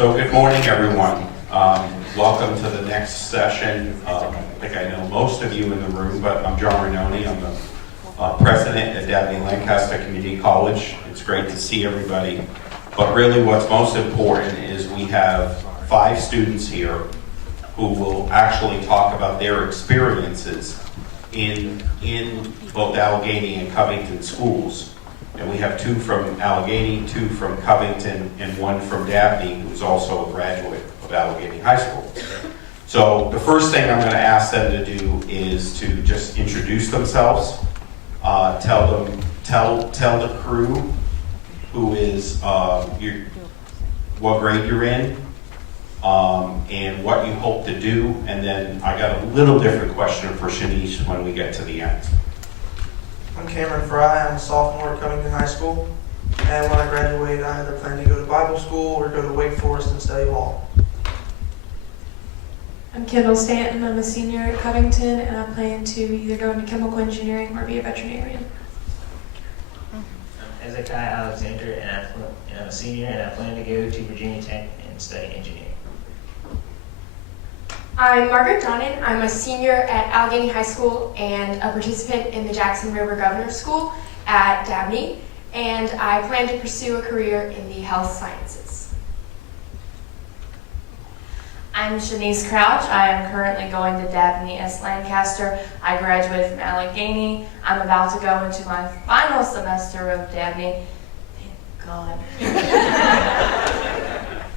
So good morning, everyone. Welcome to the next session. I think I know most of you in the room, but I'm John Renoni. I'm the president at Dabney Lancaster Community College. It's great to see everybody. But really what's most important is we have 5 students here who will actually talk about their experiences in both Alleghany and Covington schools. And we have 2 from Alleghany, 2 from Covington, and 1 from Dabney, who's also a graduate of Alleghany High School. So the first thing I'm going to ask them to do is to just introduce themselves, tell the crew who is what grade you're in, and what you hope to do, and then I got a little different question for Shanice when we get to the end. I'm Cameron Fry. I'm a sophomore at Covington High School, and when I graduate, I either plan to go to Bible school or go to Wake Forest and study law. I'm Kendall Stanton. I'm a senior at Covington, and I plan to either go into chemical engineering or be a veterinarian. I'm Hezekiah Alexander, and I'm a senior, and I plan to go to Virginia Tech and study engineering. I'm Margaret Donnan. I'm a senior at Alleghany High School and a participant in the Jackson River Governor's School at Dabney, and I plan to pursue a career in the health sciences. I'm Shanice Crouch. I am currently going to Dabney S. Lancaster. I graduated from Alleghany. I'm about to go into my final semester of Dabney. Thank God.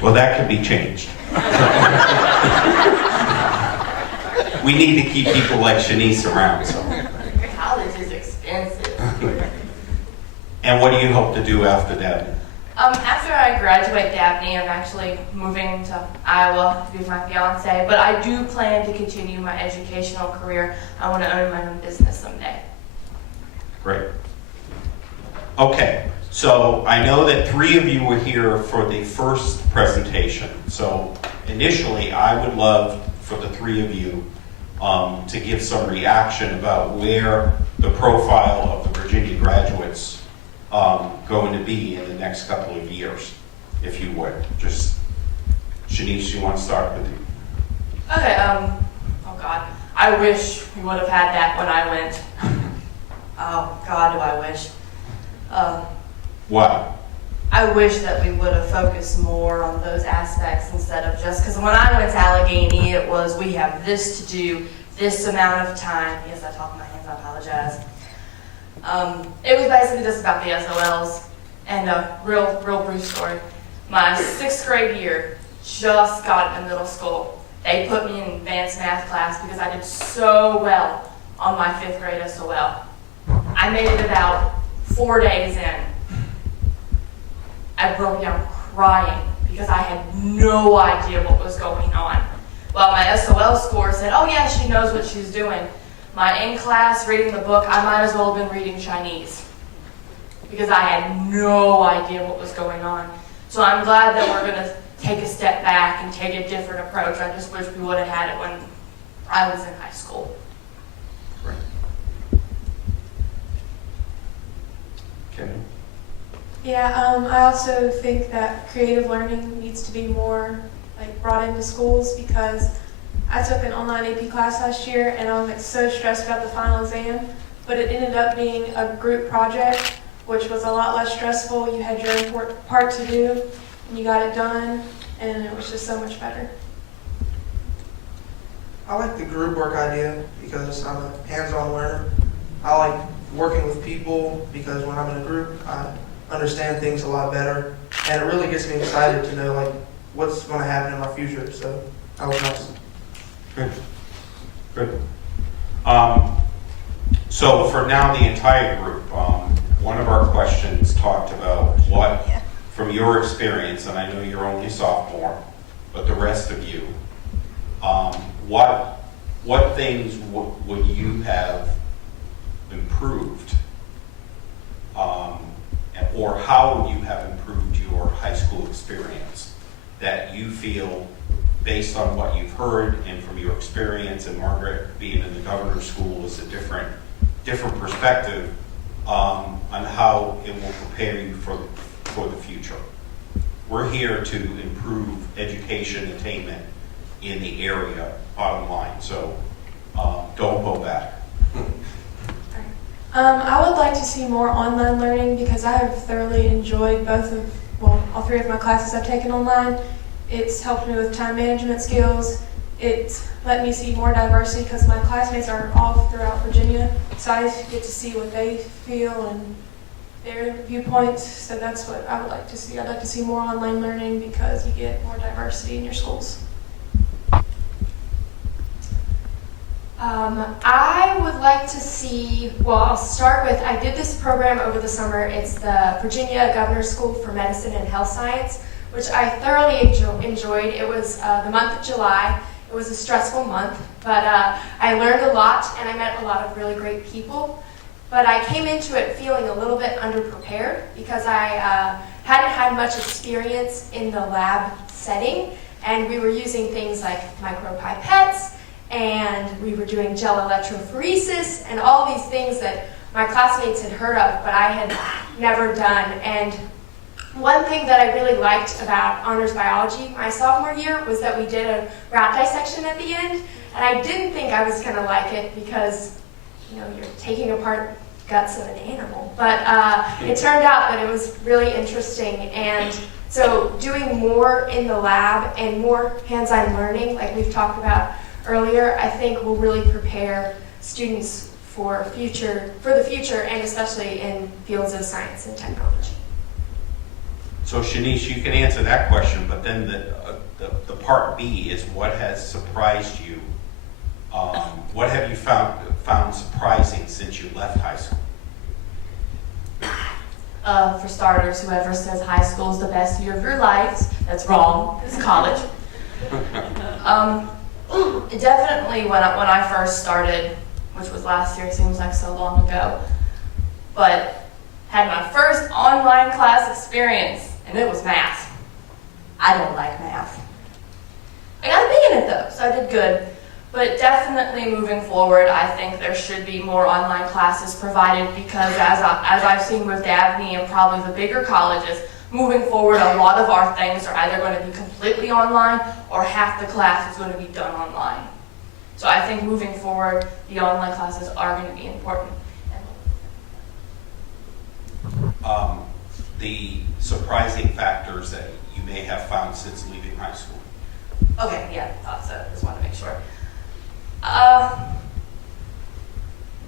Well, that could be changed. We need to keep people like Shanice around. So. College is expensive. And what do you hope to do after that? After I graduate Dabney, I'm actually moving to Iowa to be with my fiance, but I do plan to continue my educational career. I want to own my own business someday. Great. Okay, so I know that 3 of you were here for the first presentation. So initially, I would love for the 3 of you to give some reaction about where the profile of the Virginia graduates going to be in the next couple of years, if you would. Just, Shanice, you want to start with you? Okay, oh God. I wish we would have had that when I went. Oh God, do I wish. What? I wish that we would have focused more on those aspects instead of just, because when I went to Alleghany, it was, we have this to do, this amount of time. Yes, I talk with my hands, I apologize. It was basically just about the SOLs, and a real brief story. My 6th grade year, just got into middle school. They put me in advanced math class because I did so well on my 5th grade SOL. I made it about 4 days in. I broke down crying because I had no idea what was going on. Well, my SOL score said, oh yeah, she knows what she's doing. My in-class reading the book, I might as well have been reading Chinese because I had no idea what was going on. So I'm glad that we're going to take a step back and take a different approach. I just wish we would have had it when I was in high school. Great. Okay. Yeah, I also think that creative learning needs to be more brought into schools, because I took an online AP class last year and I was so stressed about the final exam, but it ended up being a group project, which was a lot less stressful. You had your important part to do and you got it done, and it was just so much better. I like the group work idea because I'm a hands-on learner. I like working with people because when I'm in a group, I understand things a lot better, and it really gets me excited to know what's going to happen in my future. So that was nice. Good. Good. So for now, the entire group, one of our questions talked about what, from your experience, and I know you're only a sophomore, but the rest of you, what things would you have improved, or how would you have improved your high school experience that you feel, based on what you've heard and from your experience, and Margaret being in the governor's school is a different perspective on how it will prepare you for the future? we're here to improve education attainment in the area, bottom line. So don't go back. I would like to see more online learning because I have thoroughly enjoyed all three of my classes I've taken online. It's helped me with time management skills. It's let me see more diversity because my classmates are all throughout Virginia, so I get to see what they feel and their viewpoints. So that's what I would like to see. I'd like to see more online learning because you get more diversity in your schools. I would like to see, well, I'll start with, I did this program over the summer. It's the Virginia Governor's School for Medicine and Health Science, which I thoroughly enjoyed. It was the month of July. It was a stressful month, but I learned a lot and I met a lot of really great people. But I came into it feeling a little bit underprepared because I hadn't had much experience in the lab setting, and we were using things like micropipettes, and we were doing gel electrophoresis and all these things that my classmates had heard of, but I had never done. And one thing that I really liked about honors biology my sophomore year was that we did a rat dissection at the end, and I didn't think I was going to like it because, you know, you're taking apart guts of an animal. But it turned out that it was really interesting, and so doing more in the lab and more hands-on learning, like we've talked about earlier, I think will really prepare students for the future, and especially in fields of science and technology. So Shanice, you can answer that question, but then the part B is what has surprised you? What have you found surprising since you left high school? For starters, whoever says high school is the best year of your life, that's wrong. It's college. Definitely when I first started, which was last year, it seems like so long ago, but had my first online class experience, and it was math. I don't like math. I got a B in it though, so I did good. But definitely moving forward, I think there should be more online classes provided because as I've seen with Dabney and probably the bigger colleges, moving forward, a lot of our things are either going to be completely online or half the class is going to be done online. So I think moving forward, the online classes are going to be important. The surprising factors that you may have found since leaving high school. Okay, yeah, thought so. Just want to make sure.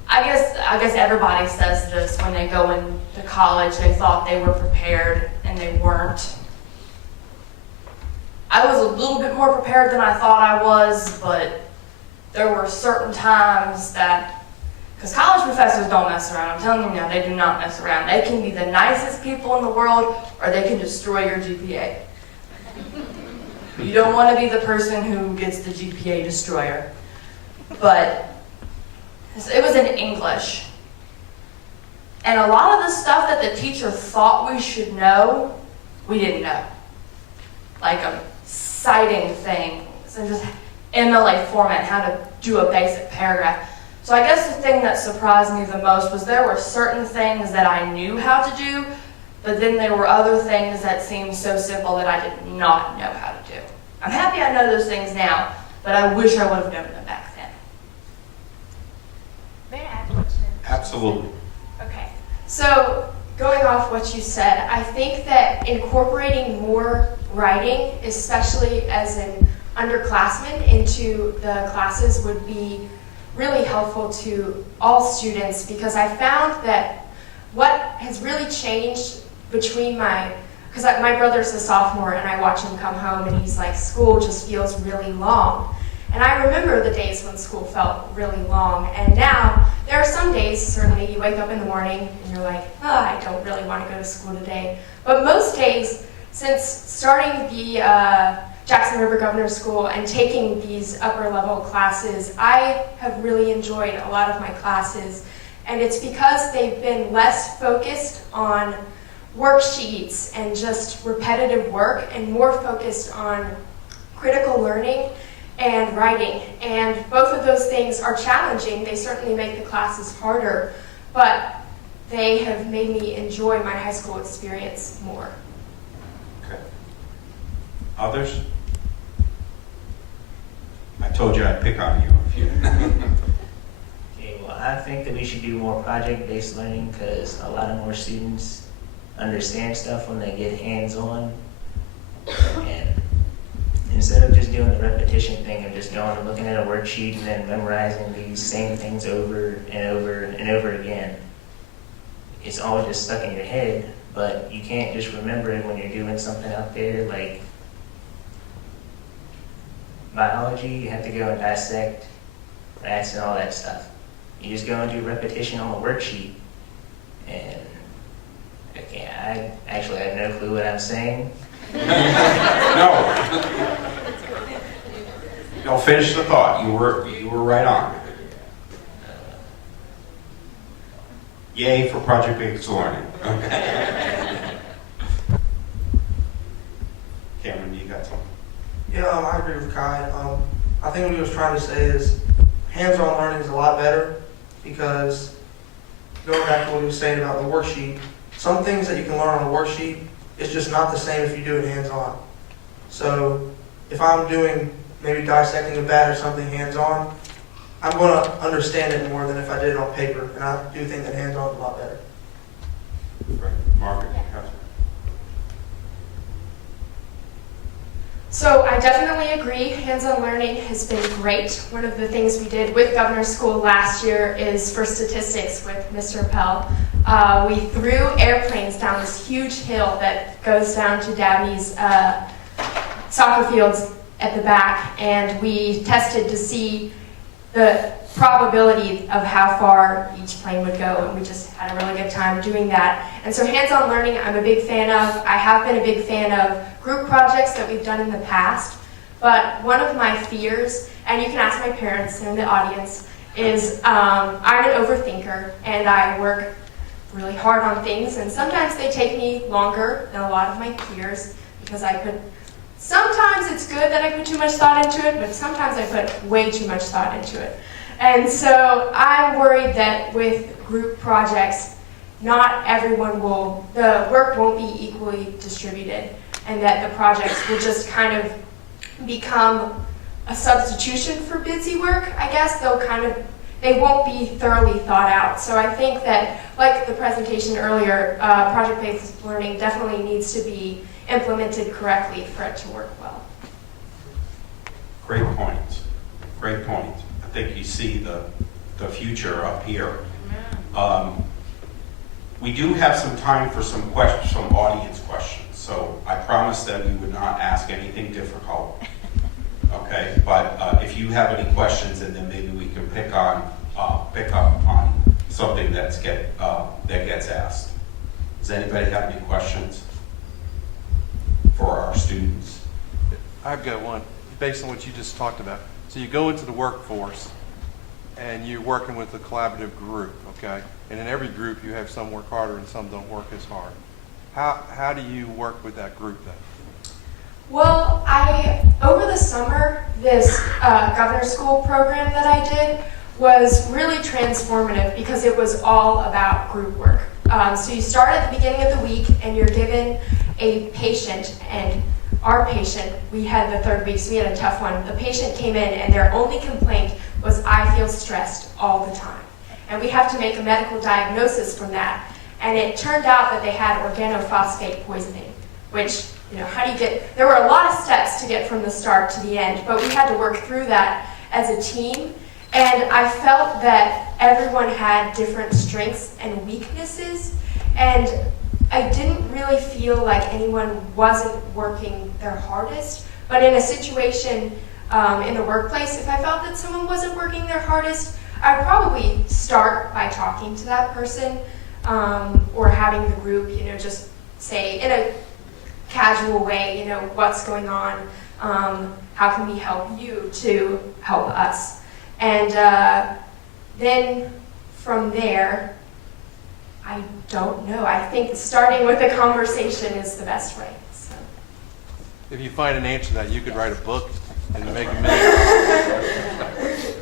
I guess everybody says this when they go into college. They thought they were prepared and they weren't. I was a little bit more prepared than I thought I was, but there were certain times that, because college professors don't mess around. I'm telling you now, they do not mess around. They can be the nicest people in the world, or they can destroy your GPA. You don't want to be the person who gets the GPA destroyer. But it was in English. And a lot of the stuff that the teacher thought we should know, we didn't know. Like citing things and just MLA format, how to do a basic paragraph. So I guess the thing that surprised me the most was there were certain things that I knew how to do, but then there were other things that seemed so simple that I did not know how to do. I'm happy I know those things now, but I wish I would have known them back then. May I add a question? Absolutely. Okay. So going off what you said, I think that incorporating more writing, especially as an underclassman, into the classes would be really helpful to all students, because I found that what has really changed between because my brother's a sophomore and I watch him come home and he's like, school just feels really long. And I remember the days when school felt really long, and now there are some days, certainly, you wake up in the morning and you're like, oh, I don't really want to go to school today. But most days, since starting the Jackson River Governor's School and taking these upper level classes, I have really enjoyed a lot of my classes, and it's because they've been less focused on worksheets and just repetitive work and more focused on critical learning and writing. And both of those things are challenging. They certainly make the classes harder, but they have made me enjoy my high school experience more. Okay. Others? I told you I'd pick on you if you. Okay, well, I think that we should do more project-based learning because a lot of more students understand stuff when they get hands-on. And instead of just doing the repetition thing of just going and looking at a worksheet and then memorizing these same things over and over and over again, it's all just stuck in your head, but you can't just remember it when you're doing something out there like biology. You have to go and dissect rats and all that stuff. You just go and do repetition on the worksheet. And okay, I actually have no clue what I'm saying. No. No, finish the thought. You were right on. Yay for project-based learning. Okay. Cameron, you got something? Yeah, I agree with Kai. I think what he was trying to say is hands-on learning is a lot better because going back to what he was saying about the worksheet, some things that you can learn on a worksheet, it's just not the same if you do it hands-on. So if I'm doing maybe dissecting a bat or something hands-on, I'm going to understand it more than if I did it on paper, and I do think that hands-on is a lot better. Right. Margaret, you have something? So I definitely agree. Hands-on learning has been great. One of the things we did with Governor's School last year is for statistics with Mr. Pell. We threw airplanes down this huge hill that goes down to Dabney's soccer fields at the back, and we tested to see the probability of how far each plane would go, and we just had a really good time doing that. And so hands-on learning, I'm a big fan of. I have been a big fan of group projects that we've done in the past, but one of my fears, and you can ask my parents in the audience, is I'm an overthinker, and I work really hard on things, and sometimes they take me longer than a lot of my peers because sometimes it's good that I put too much thought into it, but sometimes I put way too much thought into it. And so I'm worried that with group projects, not everyone the work won't be equally distributed, and that the projects will just kind of become a substitution for busy work, I guess. They won't be thoroughly thought out. So I think that, like the presentation earlier, project-based learning definitely needs to be implemented correctly for it to work well. Great point. Great point. I think you see the future up here. We do have some time for some audience questions. So I promised that we would not ask anything difficult. Okay, but if you have any questions, and then maybe we can pick up on something that gets asked. Does anybody have any questions for our students? I've got one based on what you just talked about. So you go into the workforce and you're working with a collaborative group, okay? And in every group you have some work harder and some don't work as hard. How do you work with that group then? Well, over the summer, this Governor's School program that I did was really transformative because it was all about group work. So you start at the beginning of the week and you're given a patient, and our patient, we had the third week, so we had a tough one. The patient came in and their only complaint was, I feel stressed all the time. And we have to make a medical diagnosis from that. And it turned out that they had organophosphate poisoning, which, how do you there were a lot of steps to get from the start to the end, but we had to work through that as a team. And I felt that everyone had different strengths and weaknesses, and I didn't really feel like anyone wasn't working their hardest. But in a situation in the workplace, if I felt that someone wasn't working their hardest, I'd probably start by talking to that person, or having the group, just say in a casual way, what's going on, how can we help you to help us? And then from there, I don't know. I think starting with a conversation is the best way. So. If you find an answer to that, you could write a book and make $1 million.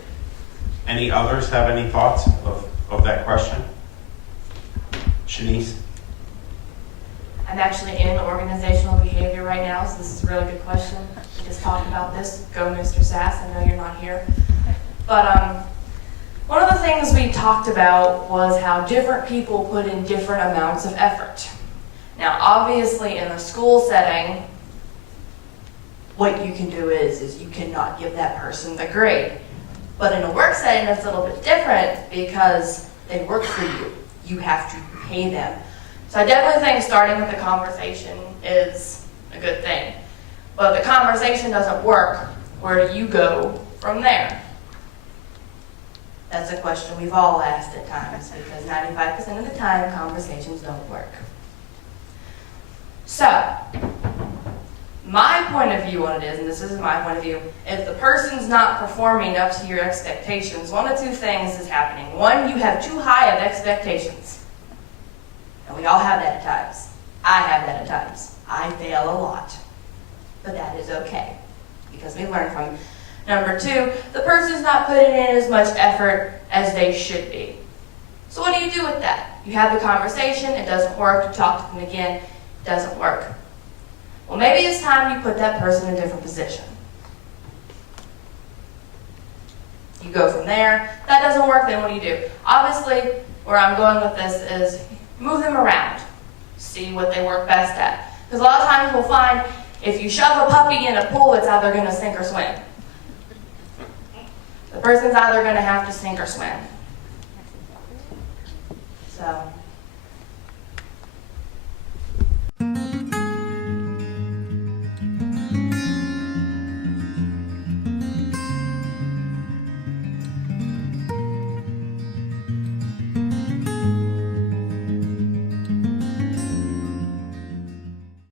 Any others have any thoughts of that question? Shanice? I'm actually in organizational behavior right right now, so this is a really good question. We just talked about this. Go, Mr. Sass. I know you're not here. But one of the things we talked about was how different people put in different amounts of effort. Now, obviously, in a school setting, what you can do is you cannot give that person the grade. But in a work setting, that's a little bit different because they work for you. You have to pay them. So I definitely think starting with the conversation is a good thing. But if the conversation doesn't work, where do you go from there? That's a question we've all asked at times because 95% of the time, conversations don't work. So, my point of view on it is, and this is my point of view, if the person's not performing up to your expectations, one of two things is happening. One, you have too high of expectations. And we all have that at times. I have that at times. I fail a lot. But that is okay, because we learn from it. Number two, the person's not putting in as much effort as they should be. So what do you do with that? You have the conversation, it doesn't work, you talk to them again, it doesn't work. Well, maybe it's time you put that person in a different position. You go from there. That doesn't work, then what do you do? Obviously, where I'm going with this is move them around. See what they work best at. Because a lot of times we'll find if you shove a puppy in a pool, it's either going to sink or swim. The person's either going to have to sink or swim. So